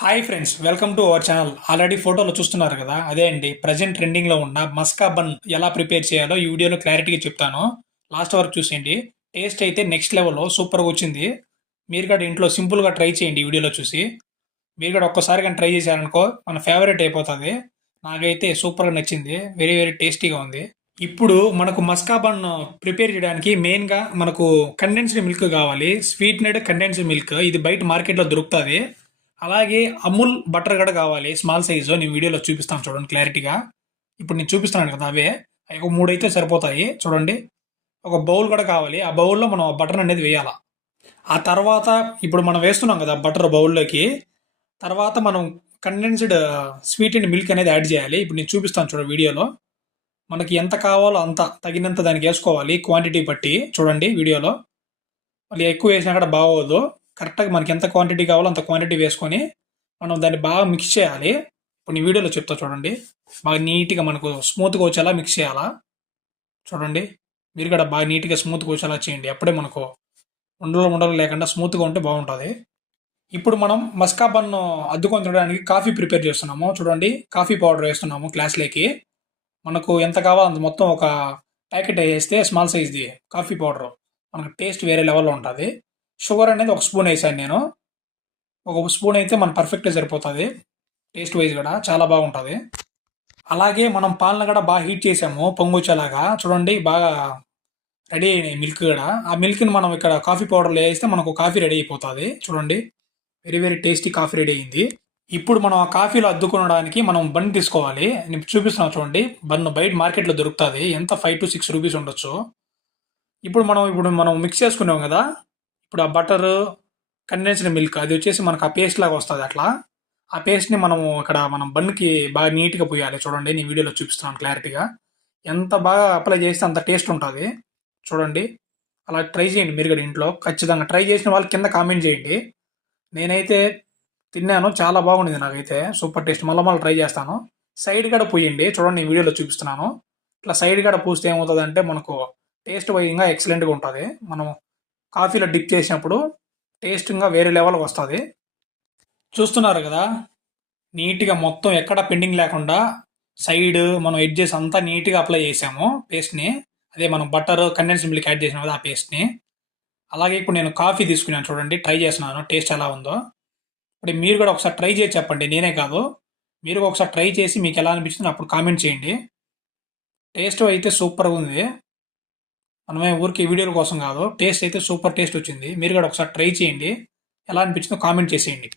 Hi friends, welcome to our channel. Already ఫోటోలో చూస్తున్నారు కదా, అదే అండి ప్రజెంట్ ట్రెండింగ్లో ఉన్న మస్కా బన్ ఎలా ప్రిపేర్ చేయాలో ఈ వీడియోలో క్లారిటీగా చెప్తాను. లాస్ట్ వరకు చూసేయండి. టేస్ట్ అయితే నెక్స్ట్ లెవెల్లో సూపర్గా వచ్చింది. మీరు కూడా ఇంట్లో సింపుల్గా ట్రై చేయండి. ఈ వీడియోలో చూసి మీరు కూడా ఒక్కసారి కానీ ట్రై చేశారనుకో మన ఫేవరెట్ అయిపోతుంది. నాకైతే సూపర్గా నచ్చింది. వెరీ వెరీ టేస్టీగా ఉంది. ఇప్పుడు మనకు మస్కా బన్ ప్రిపేర్ చేయడానికి మెయిన్గా మనకు కండెన్స్డ్ మిల్క్ కావాలి. స్వీట్నెడ్ కండెన్స్డ్ మిల్క్ ఇది బయట మార్కెట్లో దొరుకుతుంది. అలాగే అమూల్ బటర్ కూడా కావాలి, స్మాల్ సైజు. నేను వీడియోలో చూపిస్తాను చూడండి క్లారిటీగా. ఇప్పుడు నేను చూపిస్తున్నాను కదా, అవే ఒక 3 అయితే సరిపోతాయి చూడండి. ఒక బౌల్ కూడా కావాలి. ఆ బౌల్లో మనం బటర్ అనేది వేయాలి. ఆ తర్వాత ఇప్పుడు మనం వేస్తున్నాం కదా బటర్ బౌల్లోకి, తర్వాత మనం కండెన్స్డ్ స్వీట్ అండ్ మిల్క్ అనేది యాడ్ చేయాలి. ఇప్పుడు నేను చూపిస్తాను చూడండి వీడియోలో. మనకి ఎంత కావాలో అంత తగినంత దానికి వేసుకోవాలి, క్వాంటిటీ బట్టి చూడండి వీడియోలో. మళ్ళీ ఎక్కువ వేసినా కూడా బాగోదు. కరెక్ట్గా మనకి ఎంత క్వాంటిటీ కావాలో అంత క్వాంటిటీ వేసుకొని మనం దాన్ని బాగా మిక్స్ చేయాలి. ఇప్పుడు నీ వీడియోలో చెప్తా చూడండి. బాగా నీట్గా మనకు స్మూత్గా వచ్చేలా మిక్స్ చేయాలా. చూడండి, మీరు కూడా బాగా నీట్గా స్మూత్గా వచ్చేలా చేయండి. అప్పుడే మనకు ఉండలు ఉండలు లేకుండా స్మూత్గా ఉంటే బాగుంటుంది. ఇప్పుడు మనం మస్కా బన్ను అద్దుకొని తినడానికి కాఫీ ప్రిపేర్ చేస్తున్నాము. చూడండి, కాఫీ పౌడర్ వేస్తున్నాము గ్లాస్లోకి. మనకు ఎంత కావాలో అంత మొత్తం ఒక ప్యాకెట్ వేస్తే స్మాల్ సైజ్ది కాఫీ పౌడర్ మనకు టేస్ట్ వేరే లెవెల్లో ఉంటుంది. షుగర్ అనేది ఒక స్పూన్ వేసాను నేను. ఒక స్పూన్ అయితే మన పర్ఫెక్ట్గా సరిపోతుంది. టేస్ట్ వైజ్ కూడా చాలా బాగుంటుంది. అలాగే మనం పాలను కూడా బాగా హీట్ చేసాము పొంగొచ్చేలాగా. చూడండి, బాగా రెడీ అయినాయి మిల్క్ కూడా. ఆ మిల్క్ని మనం ఇక్కడ కాఫీ పౌడర్లో వేస్తే మనకు కాఫీ రెడీ అయిపోతుంది. చూడండి, very very tasty coffee ready అయింది. ఇప్పుడు మనం ఆ కాఫీలో అద్దుకోవడానికి మనం బన్ తీసుకోవాలి. నేను చూపిస్తున్నాను చూడండి. బన్ను బయట మార్కెట్లో దొరుకుతుంది. ఎంత 5 to 6 రూపీస్ ఉండొచ్చు. ఇప్పుడు మనం మిక్స్ చేసుకున్నాం కదా. ఇప్పుడు ఆ బటర్ కండెన్స్డ్ మిల్క్ అది వచ్చేసి మనకు ఆ పేస్ట్ లాగా వస్తుంది. అట్లా ఆ పేస్ట్ని మనం బన్కి బాగా నీట్గా పోయాలి. చూడండి, నేను వీడియోలో చూపిస్తున్నాను క్లారిటీగా. ఎంత బాగా అప్లై చేస్తే అంత టేస్ట్ ఉంటుంది. చూడండి, అలా ట్రై చేయండి మీరు కూడా ఇంట్లో. ఖచ్చితంగా ట్రై చేసిన వాళ్ళు కింద కామెంట్ చేయండి. నేనైతే తిన్నాను, చాలా బాగుంది. నాకైతే సూపర్ టేస్ట్. మళ్ళీ ట్రై చేస్తాను. సైడ్ కూడా పోయండి. చూడండి, నేను వీడియోలో చూపిస్తున్నాను. ఇట్లా సైడ్ కూడా పూస్తే ఏమవుతుంది అంటే మనకు టేస్ట్ వైజ్గా ఎక్సలెంట్గా ఉంటుంది. మనం కాఫీలో డిప్ చేసినప్పుడు టేస్ట్ ఇంకా వేరే లెవెల్కి వస్తుంది. చూస్తున్నారు కదా, నీట్గా మొత్తం ఎక్కడ పెండింగ్ లేకుండా సైడ్ మనం ఎడ్జెస్ అంతా నీట్గా అప్లై చేసాము పేస్ట్ని. అదే మనం బటర్ కండెన్స్డ్ మిల్క్ యాడ్ చేసినాం కదా ఆ పేస్ట్ని. అలాగే ఇప్పుడు నేను కాఫీ తీసుకున్నాను చూడండి, ట్రై చేస్తున్నాను టేస్ట్ ఎలా ఉందో. ఇప్పుడు మీరు కూడా ఒకసారి ట్రై చేసి చెప్పండి. నేనే కాదు, మీరు ఒకసారి ట్రై చేసి మీకు ఎలా అనిపిస్తుంది అప్పుడు కామెంట్ చేయండి. టేస్ట్ అయితే సూపర్గా ఉంది. మనమే ఊరికి వీడియోల కోసం కాదు, టేస్ట్ అయితే సూపర్ టేస్ట్ వచ్చింది. మీరు కూడా ఒకసారి ట్రై చేయండి. ఎలా అనిపించిందో కామెంట్ చేసేయండి.